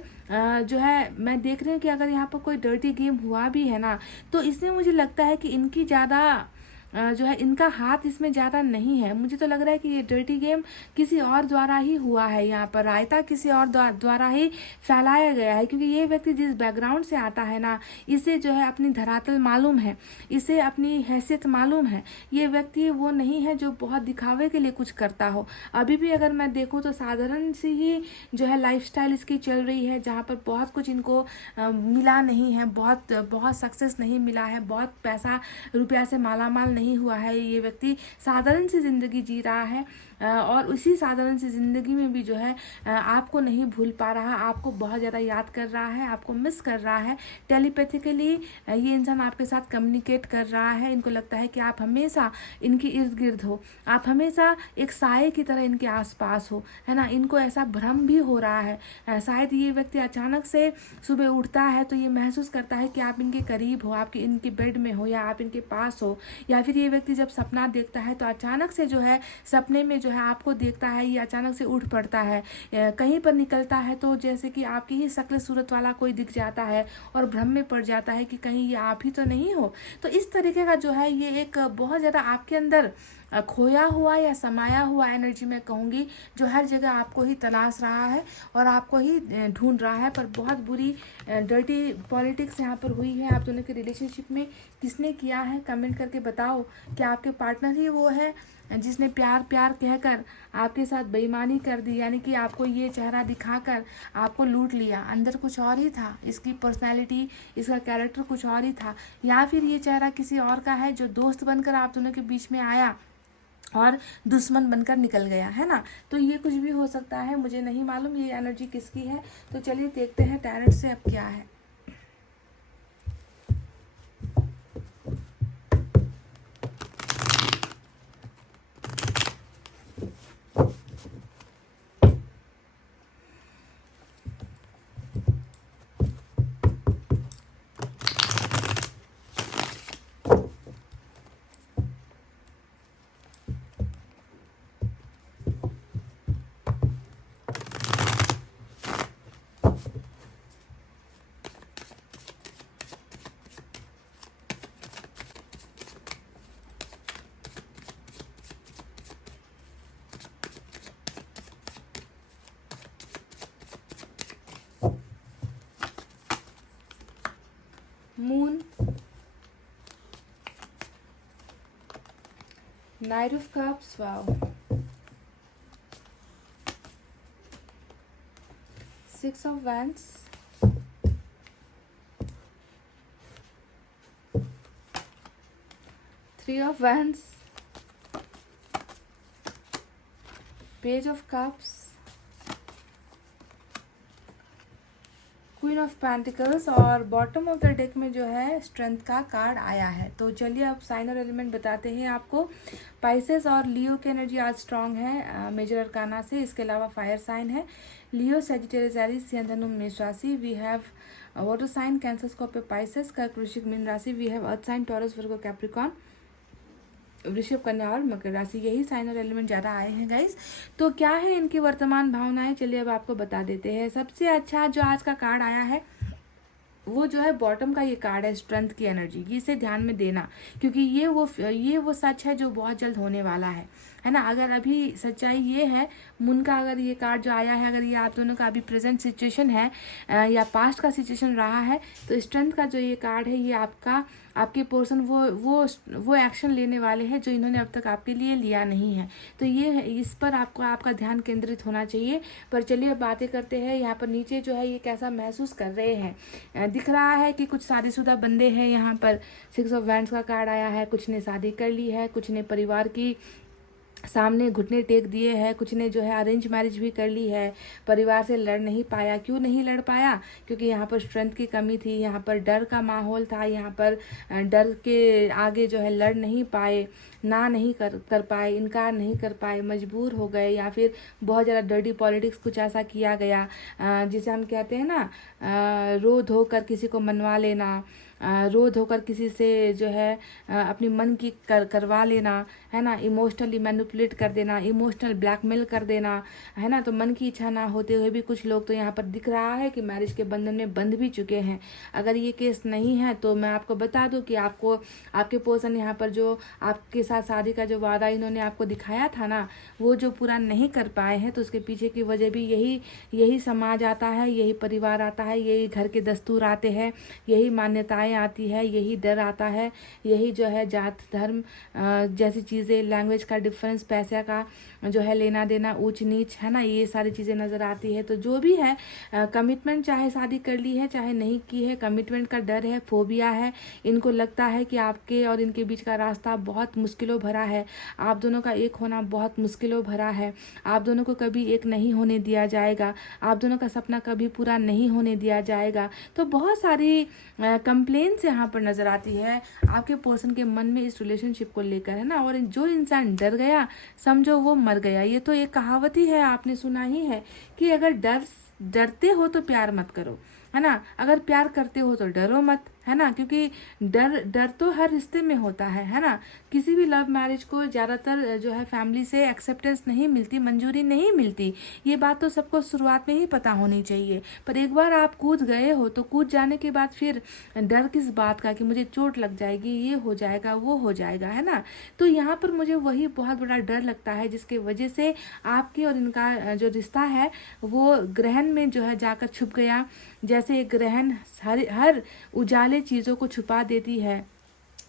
जो है मैं देख रही हूँ कि अगर यहाँ पर कोई डर्टी गेम हुआ भी है ना, तो इसमें मुझे लगता है कि इनकी ज़्यादा जो है इनका हाथ इसमें ज़्यादा नहीं है। मुझे तो लग रहा है कि ये डर्टी गेम किसी और द्वारा ही हुआ है, यहाँ पर रायता किसी और द्वारा ही फैलाया गया है, क्योंकि ये व्यक्ति जिस बैकग्राउंड से आता है ना, इसे जो है अपनी धरातल मालूम है, इसे अपनी हैसियत मालूम है। ये व्यक्ति वो नहीं है जो बहुत दिखावे के लिए कुछ करता हो। अभी भी अगर मैं देखूँ तो साधारण सी ही जो है लाइफस्टाइल इसकी चल रही है, जहाँ पर बहुत कुछ इनको मिला नहीं है, बहुत सक्सेस नहीं मिला है, बहुत पैसा रुपया से मालामाल नहीं हुआ है। ये व्यक्ति साधारण सी जिंदगी जी रहा है, और उसी साधारण सी ज़िंदगी में भी जो है आपको नहीं भूल पा रहा, आपको बहुत ज़्यादा याद कर रहा है, आपको मिस कर रहा है। टेलीपैथिकली ये इंसान आपके साथ कम्युनिकेट कर रहा है। इनको लगता है कि आप हमेशा इनके इर्द गिर्द हो, आप हमेशा एक साए की तरह इनके आसपास हो, है ना। इनको ऐसा भ्रम भी हो रहा है। शायद ये व्यक्ति अचानक से सुबह उठता है तो ये महसूस करता है कि आप इनके करीब हो, आपके इनके बेड में हो, या आप इनके पास हो, या फिर ये व्यक्ति जब सपना देखता है तो अचानक से जो है सपने में जो है आपको देखता है, ये अचानक से उठ पड़ता है, कहीं पर निकलता है तो जैसे कि आपकी ही शक्ल सूरत वाला कोई दिख जाता है और भ्रम में पड़ जाता है कि कहीं ये आप ही तो नहीं हो। तो इस तरीके का जो है ये एक बहुत ज़्यादा आपके अंदर खोया हुआ या समाया हुआ एनर्जी मैं कहूँगी, जो हर जगह आपको ही तलाश रहा है और आपको ही ढूंढ रहा है। पर बहुत बुरी डर्टी पॉलिटिक्स यहाँ पर हुई है आप दोनों के रिलेशनशिप में। किसने किया है कमेंट करके बताओ। क्या आपके पार्टनर ही वो है जिसने प्यार प्यार कहकर आपके साथ बेईमानी कर दी, यानी कि आपको ये चेहरा दिखाकर आपको लूट लिया, अंदर कुछ और ही था, इसकी पर्सनैलिटी, इसका कैरेक्टर कुछ और ही था। या फिर ये चेहरा किसी और का है जो दोस्त बनकर आप दोनों के बीच में आया और दुश्मन बनकर निकल गया, है ना। तो ये कुछ भी हो सकता है, मुझे नहीं मालूम ये एनर्जी किसकी है। तो चलिए देखते हैं टैरेट से अब क्या है। Moon, night of cups, wow, 6 of wands, 3 of wands, page of cups, queen of pentacles और बॉटम ऑफ द डेक में जो है स्ट्रेंथ का कार्ड आया है। तो चलिए अब साइन और एलिमेंट बताते हैं आपको। पाइसेस और लियो की एनर्जी आज स्ट्रांग है मेजर अरकाना से। इसके अलावा फायर साइन है लियो, सेजिटेरियस, एरीज, सिंह, धनु, मेष राशि। We have water sign Cancer, Scorpio, Pisces, कर्क, वृश्चिक, मीन राशि। We have earth sign Taurus, Virgo, Capricorn, वृषभ, कन्या और मकर राशि। यही साइन और एलिमेंट ज़्यादा आए हैं गाइस। तो क्या है इनकी वर्तमान भावनाएं, चलिए अब आपको बता देते हैं। सबसे अच्छा जो आज का कार्ड आया है वो जो है बॉटम का ये कार्ड है, स्ट्रेंथ की एनर्जी। इसे ध्यान में देना क्योंकि ये वो सच है जो बहुत जल्द होने वाला है ना। अगर अभी सच्चाई ये है, मून का अगर ये कार्ड जो आया है, अगर ये आप दोनों का अभी प्रेजेंट सिचुएशन है या पास्ट का सिचुएशन रहा है, तो स्ट्रेंथ का जो ये कार्ड है ये आपके पर्सन वो एक्शन लेने वाले हैं जो इन्होंने अब तक आपके लिए लिया नहीं है। तो ये इस पर आपको आपका ध्यान केंद्रित होना चाहिए। पर चलिए बातें करते हैं। यहाँ पर नीचे जो है ये कैसा महसूस कर रहे हैं, दिख रहा है कि कुछ शादीशुदा बंदे हैं। यहाँ पर 6 ऑफ वैंड्स का कार्ड आया है। कुछ ने शादी कर ली है, कुछ ने परिवार की सामने घुटने टेक दिए हैं, कुछ ने जो है अरेंज मैरिज भी कर ली है, परिवार से लड़ नहीं पाया। क्यों नहीं लड़ पाया? क्योंकि यहाँ पर स्ट्रेंथ की कमी थी, यहाँ पर डर का माहौल था, यहाँ पर डर के आगे जो है लड़ नहीं पाए, ना नहीं कर पाए, इनकार नहीं कर पाए, मजबूर हो गए। या फिर बहुत ज़्यादा डर्टी पॉलिटिक्स कुछ ऐसा किया गया जिसे हम कहते हैं ना रो धो कर किसी को मनवा लेना, रो धोकर किसी से जो है अपनी मन की करवा लेना, है ना। इमोशनली मैनिपुलेट कर देना, इमोशनल ब्लैकमेल कर देना, है ना। तो मन की इच्छा ना होते हुए भी कुछ लोग तो यहाँ पर दिख रहा है कि मैरिज के बंधन में बंध भी चुके हैं। अगर ये केस नहीं है तो मैं आपको बता दूं कि आपको आपके पर्सन यहाँ पर जो आपके साथ शादी का जो वादा इन्होंने आपको दिखाया था ना, वो जो पूरा नहीं कर पाए हैं, तो उसके पीछे की वजह भी यही समाज आता है, यही परिवार आता है, यही घर के दस्तूर आते हैं, यही मान्यताएं आती है, यही डर आता है, यही जो है जात धर्म जैसी चीज़ें, लैंग्वेज का डिफरेंस, पैसे का जो है लेना देना, ऊंच नीच, है ना, ये सारी चीज़ें नज़र आती है। तो जो भी है कमिटमेंट, चाहे शादी कर ली है चाहे नहीं की है, कमिटमेंट का डर है, फोबिया है। इनको लगता है कि आपके और इनके बीच का रास्ता बहुत मुश्किलों भरा है, आप दोनों का एक होना बहुत मुश्किलों भरा है, आप दोनों को कभी एक नहीं होने दिया जाएगा, आप दोनों का सपना कभी पूरा नहीं होने दिया जाएगा। तो बहुत सारी कंप्लेंट्स यहाँ पर नज़र आती है आपके पर्सन के मन में इस रिलेशनशिप को लेकर, है ना। और जो इंसान डर गया समझो वो मर गया। ये तो एक कहावत ही है, आपने सुना ही है कि अगर डरते हो तो प्यार मत करो, है ना। अगर प्यार करते हो तो डरो मत, है ना, क्योंकि डर डर तो हर रिश्ते में होता है ना। किसी भी लव मैरिज को ज़्यादातर जो है फैमिली से एक्सेप्टेंस नहीं मिलती, मंजूरी नहीं मिलती। ये बात तो सबको शुरुआत में ही पता होनी चाहिए। पर एक बार आप कूद गए हो तो कूद जाने के बाद फिर डर किस बात का कि मुझे चोट लग जाएगी, ये हो जाएगा, वो हो जाएगा, है ना। तो यहाँ पर मुझे वही बहुत बड़ा डर लगता है जिसके वजह से आपके और इनका जो रिश्ता है वो ग्रहण में जो है जाकर छुप गया। जैसे एक ग्रहण हर उजाले चीज़ों को छुपा देती है,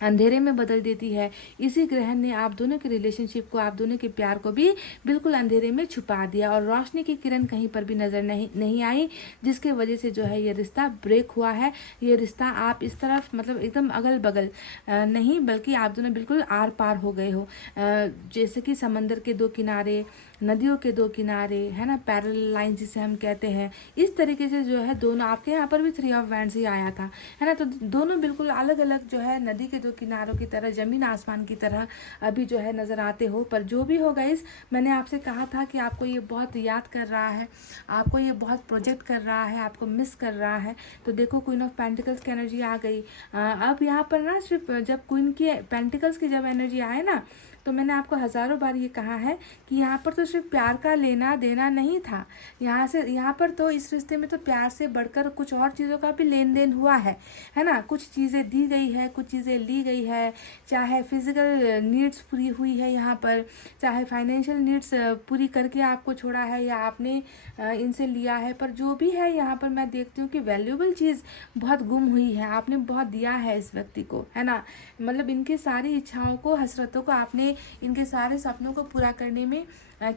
अंधेरे में बदल देती है, इसी ग्रहण ने आप दोनों के रिलेशनशिप को, आप दोनों के प्यार को भी बिल्कुल अंधेरे में छुपा दिया और रोशनी की किरण कहीं पर भी नज़र नहीं आई, जिसके वजह से जो है ये रिश्ता ब्रेक हुआ है। ये रिश्ता आप इस तरफ मतलब एकदम अगल बगल नहीं, बल्कि आप दोनों बिल्कुल आर पार हो गए हो। जैसे कि समंदर के दो किनारे, नदियों के दो किनारे, है ना, पैरेलल लाइन जिसे हम कहते हैं, इस तरीके से जो है दोनों, आपके यहाँ पर भी 3 ऑफ वैंड्स ही आया था, है ना। तो दोनों बिल्कुल अलग अलग जो है नदी के दो किनारों की तरह, ज़मीन आसमान की तरह अभी जो है नज़र आते हो। पर जो भी हो गाइस, मैंने आपसे कहा था कि आपको ये बहुत याद कर रहा है, आपको ये बहुत प्रोजेक्ट कर रहा है, आपको मिस कर रहा है। तो देखो क्वीन ऑफ पेंटिकल्स की एनर्जी आ गई। अब यहाँ पर ना सिर्फ जब क्वीन की पेंटिकल्स की जब एनर्जी आए ना, तो मैंने आपको हज़ारों बार ये कहा है कि यहाँ पर तो सिर्फ प्यार का लेना देना नहीं था, यहाँ पर तो इस रिश्ते में तो प्यार से बढ़कर कुछ और चीज़ों का भी लेन देन हुआ है ना। कुछ चीज़ें दी गई है, कुछ चीज़ें ली गई है, चाहे फिजिकल नीड्स पूरी हुई है यहाँ पर, चाहे फाइनेंशियल नीड्स पूरी करके आपको छोड़ा है या आपने इनसे लिया है। पर जो भी है यहाँ पर मैं देखती हूँ कि वैल्यूएबल चीज़ बहुत गुम हुई है, आपने बहुत दिया है इस व्यक्ति को, है ना। मतलब इनके सारी इच्छाओं को, हसरतों को आपने, इनके सारे सपनों को पूरा करने में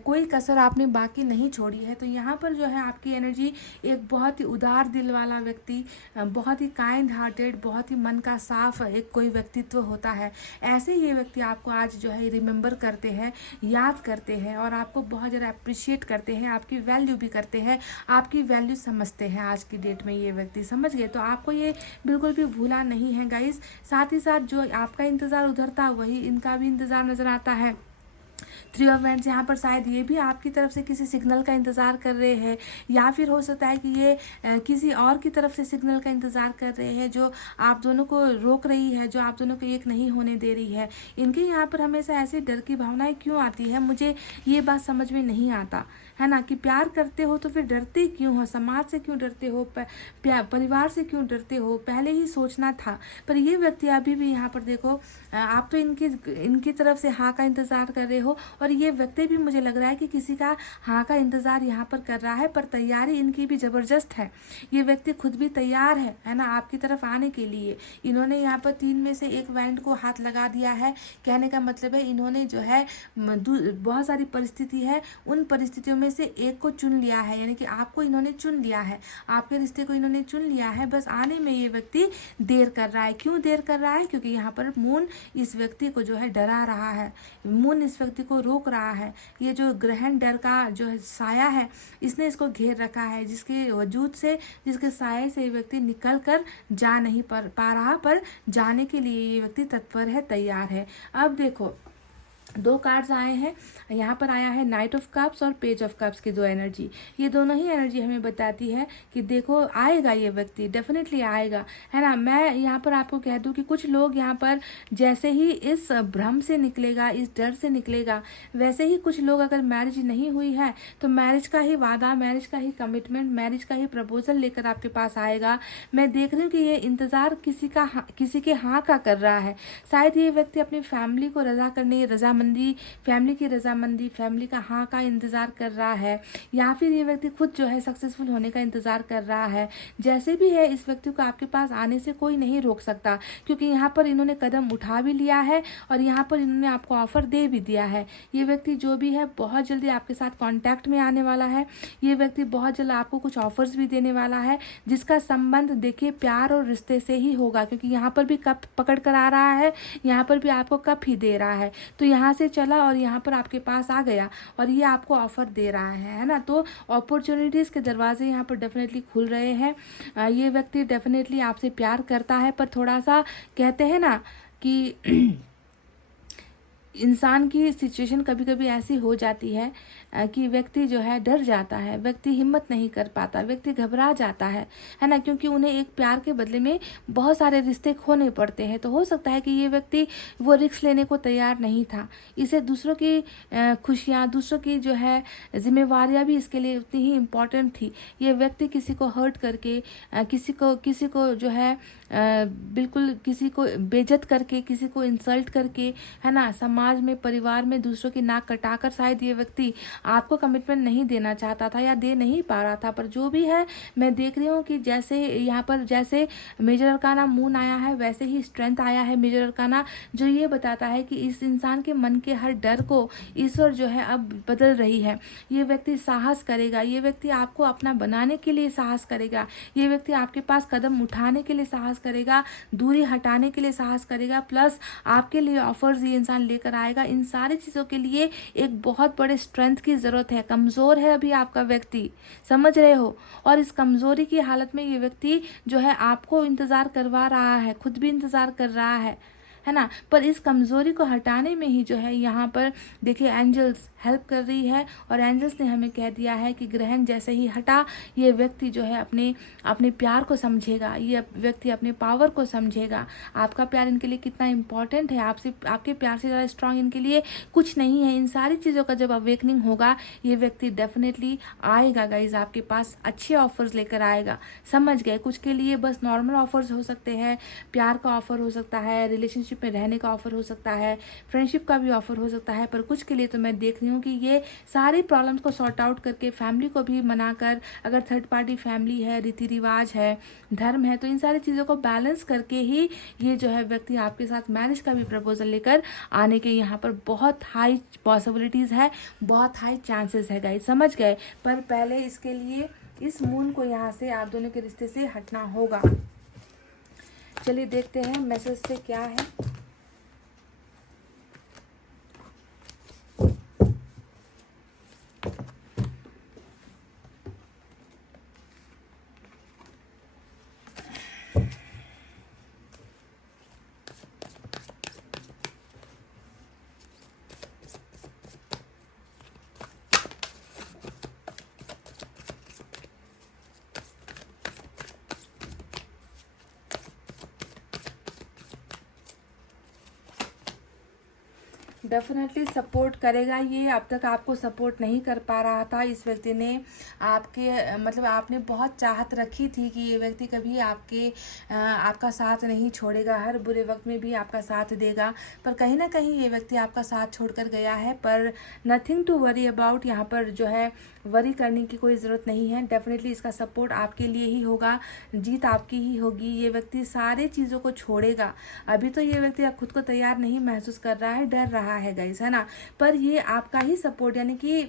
कोई कसर आपने बाकी नहीं छोड़ी है। तो यहाँ पर जो है आपकी एनर्जी एक बहुत ही उदार दिल वाला व्यक्ति, बहुत ही काइंड हार्टेड, बहुत ही मन का साफ एक कोई व्यक्तित्व होता है। ऐसे ये व्यक्ति आपको आज जो है रिमेंबर करते हैं, याद करते हैं और आपको बहुत ज़्यादा अप्रिशिएट करते हैं, आपकी वैल्यू भी करते हैं, आपकी वैल्यू समझते हैं। आज की डेट में ये व्यक्ति समझ गए, तो आपको ये बिल्कुल भी भूला नहीं है गाइस। साथ ही साथ जो आपका इंतज़ार उधर था वही इनका भी इंतज़ार नज़र आता है। 3 ऑफ वैंड्स यहाँ पर शायद ये भी आपकी तरफ से किसी सिग्नल का इंतज़ार कर रहे हैं, या फिर हो सकता है कि ये किसी और की तरफ से सिग्नल का इंतज़ार कर रहे हैं जो आप दोनों को रोक रही है, जो आप दोनों को एक नहीं होने दे रही है। इनके यहाँ पर हमेशा ऐसी डर की भावनाएं क्यों आती है, मुझे ये बात समझ में नहीं आता, है ना। कि प्यार करते हो तो फिर डरते क्यों हो, समाज से क्यों डरते हो, परिवार से क्यों डरते हो, पहले ही सोचना था। पर ये व्यक्ति अभी भी यहाँ पर देखो, आप तो इनकी तरफ से हाँ का इंतज़ार कर रहे हो और ये व्यक्ति भी मुझे लग रहा है कि किसी का हाँ का इंतज़ार यहाँ पर कर रहा है। पर तैयारी इनकी भी ज़बरदस्त है, ये व्यक्ति खुद भी तैयार है ना, आपकी तरफ आने के लिए। इन्होंने यहाँ पर 3 में से एक वैंड को हाथ लगा दिया है। कहने का मतलब है इन्होंने जो है बहुत सारी परिस्थिति है, उन परिस्थितियों में से एक को चुन लिया है, यानी कि आपको इन्होंने चुन लिया है, आपके रिश्ते को इन्होंने चुन लिया है। बस आने में ये व्यक्ति देर कर रहा है। क्यों देर कर रहा है? क्योंकि यहाँ पर मून इस व्यक्ति को जो है डरा रहा है, मून इस व्यक्ति को रोक रहा है। ये जो ग्रहण डर का जो है साया है, इसने इसको घेर रखा है, जिसके वजूद से, जिसके साये से ये व्यक्ति निकल कर जा नहीं पा रहा, पर जाने के लिए ये व्यक्ति तत्पर है, तैयार है। अब देखो 2 कार्ड्स आए हैं, यहाँ पर आया है नाइट ऑफ कप्स और पेज ऑफ कप्स की 2 एनर्जी। ये दोनों ही एनर्जी हमें बताती है कि देखो आएगा ये व्यक्ति, डेफिनेटली आएगा, है ना। मैं यहाँ पर आपको कह दूँ कि कुछ लोग यहाँ पर जैसे ही इस भ्रम से निकलेगा, इस डर से निकलेगा, वैसे ही कुछ लोग अगर मैरिज नहीं हुई है तो मैरिज का ही वादा, मैरिज का ही कमिटमेंट, मैरिज का ही प्रपोजल लेकर आपके पास आएगा। मैं देख रही हूँ कि ये इंतज़ार किसी के हाँ का कर रहा है। शायद ये व्यक्ति अपनी फैमिली को रजा करने, फैमिली की रजामंदी, फैमिली का हाँ का इंतज़ार कर रहा है, या फिर ये व्यक्ति खुद जो है सक्सेसफुल होने का इंतज़ार कर रहा है। जैसे भी है, इस व्यक्ति को आपके पास आने से कोई नहीं रोक सकता, क्योंकि यहाँ पर इन्होंने कदम उठा भी लिया है और यहाँ पर इन्होंने आपको ऑफर दे भी दिया है। ये व्यक्ति जो भी है बहुत जल्दी आपके साथ कॉन्टैक्ट में आने वाला है। ये व्यक्ति बहुत जल्द आपको कुछ ऑफर्स भी देने वाला है, जिसका संबंध देखिए प्यार और रिश्ते से ही होगा, क्योंकि यहाँ पर भी कप पकड़ कर आ रहा है, यहाँ पर भी आपको कप ही दे रहा है। तो यहाँ से चला और यहाँ पर आपके पास आ गया और ये आपको ऑफर दे रहा है ना। तो अपॉर्चुनिटीज़ के दरवाजे यहाँ पर डेफिनेटली खुल रहे हैं। ये व्यक्ति डेफिनेटली आपसे प्यार करता है, पर थोड़ा सा कहते हैं ना कि इंसान की सिचुएशन कभी कभी ऐसी हो जाती है कि व्यक्ति जो है डर जाता है, व्यक्ति हिम्मत नहीं कर पाता, व्यक्ति घबरा जाता है ना, क्योंकि उन्हें एक प्यार के बदले में बहुत सारे रिश्ते खोने पड़ते हैं। तो हो सकता है कि ये व्यक्ति वो रिस्क लेने को तैयार नहीं था। इसे दूसरों की खुशियाँ, दूसरों की जो है जिम्मेवारियाँ भी इसके लिए उतनी ही इम्पोर्टेंट थी। ये व्यक्ति किसी को हर्ट करके, किसी को जो है बिल्कुल किसी को बेइज्जत करके, किसी को इंसल्ट करके, है ना, समाज में, परिवार में दूसरों की नाक कटाकर शायद ये व्यक्ति आपको कमिटमेंट नहीं देना चाहता था या दे नहीं पा रहा था। पर जो भी है, मैं देख रही हूँ कि जैसे यहाँ पर जैसे मेजर अरकाना मून आया है, वैसे ही स्ट्रेंथ आया है मेजर अरकाना, जो ये बताता है कि इस इंसान के मन के हर डर को ईश्वर जो है अब बदल रही है। ये व्यक्ति साहस करेगा, ये व्यक्ति आपको अपना बनाने के लिए साहस करेगा, ये व्यक्ति आपके पास कदम उठाने के लिए साहस करेगा, दूरी हटाने के लिए साहस करेगा, प्लस आपके लिए ऑफर्स ये इंसान लेकर आएगा। इन सारी चीज़ों के लिए एक बहुत बड़े स्ट्रेंथ की ज़रूरत है। कमज़ोर है अभी आपका व्यक्ति, समझ रहे हो, और इस कमज़ोरी की हालत में ये व्यक्ति जो है आपको इंतज़ार करवा रहा है, खुद भी इंतज़ार कर रहा है ना। पर इस कमज़ोरी को हटाने में ही जो है यहाँ पर देखिए एंजल्स हेल्प कर रही है, और एंजल्स ने हमें कह दिया है कि ग्रहण जैसे ही हटा, ये व्यक्ति जो है अपने अपने प्यार को समझेगा, ये व्यक्ति अपने पावर को समझेगा। आपका प्यार इनके लिए कितना इम्पोर्टेंट है, आपसे, आपके प्यार से ज़्यादा स्ट्रांग इनके लिए कुछ नहीं है। इन सारी चीज़ों का जब अवेकनिंग होगा, ये व्यक्ति डेफिनेटली आएगा गाइज आपके पास, अच्छे ऑफर्स लेकर आएगा। समझ गए, कुछ के लिए बस नॉर्मल ऑफर्स हो सकते हैं, प्यार का ऑफर हो सकता है, रिलेशनशिप में रहने का ऑफर हो सकता है, फ्रेंडशिप का भी ऑफर हो सकता है। पर कुछ के लिए तो मैं देख रही हूँ कि ये सारी प्रॉब्लम्स को सॉर्ट आउट करके, फैमिली को भी मनाकर, अगर थर्ड पार्टी फैमिली है, रीति रिवाज है, धर्म है, तो इन सारी चीज़ों को बैलेंस करके ही ये जो है व्यक्ति आपके साथ मैरिज का भी प्रपोजल लेकर आने के यहाँ पर बहुत हाई पॉसिबिलिटीज़ है, बहुत हाई चांसेस है गाइस, समझ गए। पर पहले इसके लिए इस मून को यहाँ से आप दोनों के रिश्ते से हटना होगा। चलिए देखते हैं मैसेज से क्या है। डेफिनेटली सपोर्ट करेगा ये। अब तक आपको सपोर्ट नहीं कर पा रहा था इस व्यक्ति ने, आपके मतलब आपने बहुत चाहत रखी थी कि ये व्यक्ति कभी आपका साथ नहीं छोड़ेगा, हर बुरे वक्त में भी आपका साथ देगा। पर कहीं ना कहीं ये व्यक्ति आपका साथ छोड़कर गया है। पर नथिंग टू वरी अबाउट, यहाँ पर जो है वरी करने की कोई ज़रूरत नहीं है। डेफिनेटली इसका सपोर्ट आपके लिए ही होगा, जीत आपकी ही होगी। ये व्यक्ति सारे चीज़ों को छोड़ेगा। अभी तो ये व्यक्ति खुद को तैयार नहीं महसूस कर रहा है, डर रहा है गाइस, है ना। पर ये आपका ही सपोर्ट, यानी कि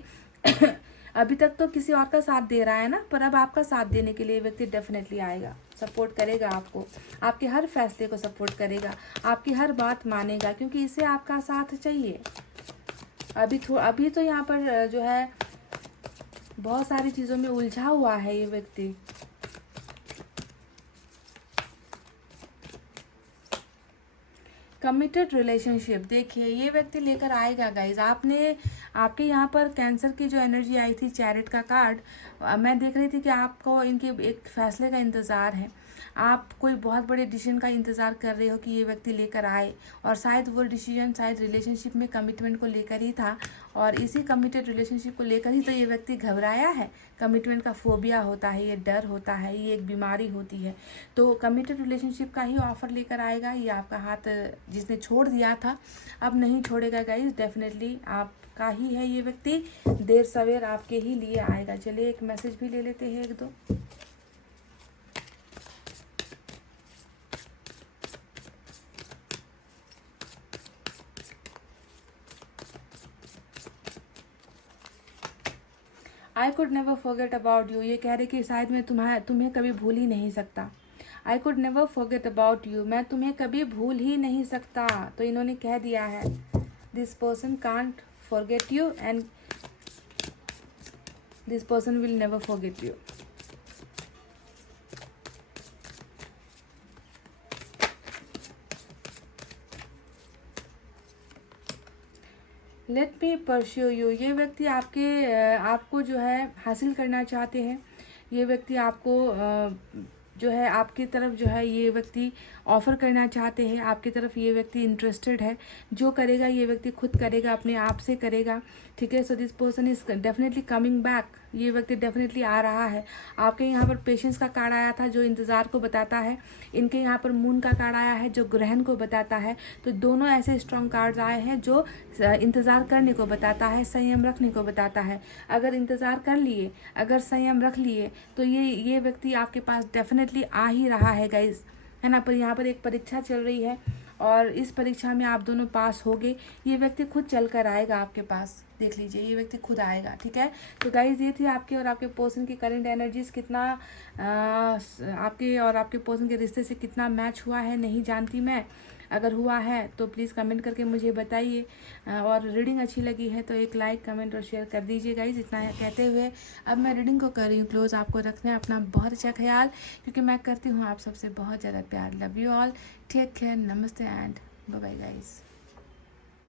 अभी तक तो किसी और का साथ दे रहा है ना, पर अब आपका साथ देने के लिए व्यक्ति डेफिनेटली आएगा, सपोर्ट करेगा आपको, आपके हर फैसले को सपोर्ट करेगा, आपकी हर बात मानेगा, क्योंकि इसे आपका साथ चाहिए। अभी तो यहाँ पर जो है बहुत सारी चीज़ों में उलझा हुआ है ये व्यक्ति। कमिटेड रिलेशनशिप, देखिए ये व्यक्ति लेकर आएगा गाइज। आपके यहाँ पर कैंसर की जो एनर्जी आई थी, चैरिट का कार्ड, मैं देख रही थी कि आपको इनके एक फैसले का इंतज़ार है। आप कोई बहुत बड़े डिसीजन का इंतज़ार कर रहे हो कि ये व्यक्ति लेकर आए, और शायद वो डिसीजन शायद रिलेशनशिप में कमिटमेंट को लेकर ही था, और इसी कमिटेड रिलेशनशिप को लेकर ही तो ये व्यक्ति घबराया है। कमिटमेंट का फोबिया होता है, ये डर होता है, ये एक बीमारी होती है। तो कमिटेड रिलेशनशिप का ही ऑफर लेकर आएगा। ये आपका हाथ जिसने छोड़ दिया था अब नहीं छोड़ेगा गाइज, डेफिनेटली आपका ही है ये व्यक्ति, देर सवेर आपके ही लिए आएगा। चलिए एक मैसेज भी ले लेते हैं, एक दो। I could never forget about you, ये कह रहे कि शायद मैं तुम्हें कभी भूल ही नहीं सकता। I could never forget about you, मैं तुम्हें कभी भूल ही नहीं सकता। तो इन्होंने कह दिया है this person can't forget you and this person will never forget you. Let me pursue you. ये व्यक्ति आपको जो है हासिल करना चाहते हैं। ये व्यक्ति आपको जो है आपकी तरफ जो है ये व्यक्ति ऑफ़र करना चाहते हैं। आपकी तरफ ये व्यक्ति इंटरेस्टेड है। जो करेगा ये व्यक्ति खुद करेगा, अपने आप से करेगा, ठीक है। So this person is definitely coming back. ये व्यक्ति डेफिनेटली आ रहा है। आपके यहाँ पर पेशेंस का कार्ड आया था जो इंतज़ार को बताता है। इनके यहाँ पर मून का कार्ड आया है जो ग्रहण को बताता है। तो दोनों ऐसे स्ट्रॉन्ग कार्ड्स आए हैं जो इंतज़ार करने को बताता है, संयम रखने को बताता है। अगर इंतज़ार कर लिए, अगर संयम रख लिए तो ये व्यक्ति आपके पास डेफिनेटली आ ही रहा है गाइस, है ना। पर यहाँ पर एक परीक्षा चल रही है और इस परीक्षा में आप दोनों पास होगे। ये व्यक्ति खुद चल कर आएगा आपके पास, देख लीजिए, ये व्यक्ति खुद आएगा, ठीक है। तो गाइज ये थी आपके और आपके पर्सन की करंट एनर्जीज, कितना आपके और आपके पर्सन के रिश्ते से कितना मैच हुआ है नहीं जानती मैं। अगर हुआ है तो प्लीज़ कमेंट करके मुझे बताइए। और रीडिंग अच्छी लगी है तो एक लाइक, कमेंट और शेयर कर दीजिए गाइज। इतना कहते हुए अब मैं रीडिंग को कर रही हूँ क्लोज। आपको रखना है अपना बहुत अच्छा ख्याल, क्योंकि मैं करती हूँ आप सबसे बहुत ज़्यादा प्यार। Love you all, take care, नमस्ते एंड बाय बाय गाइज।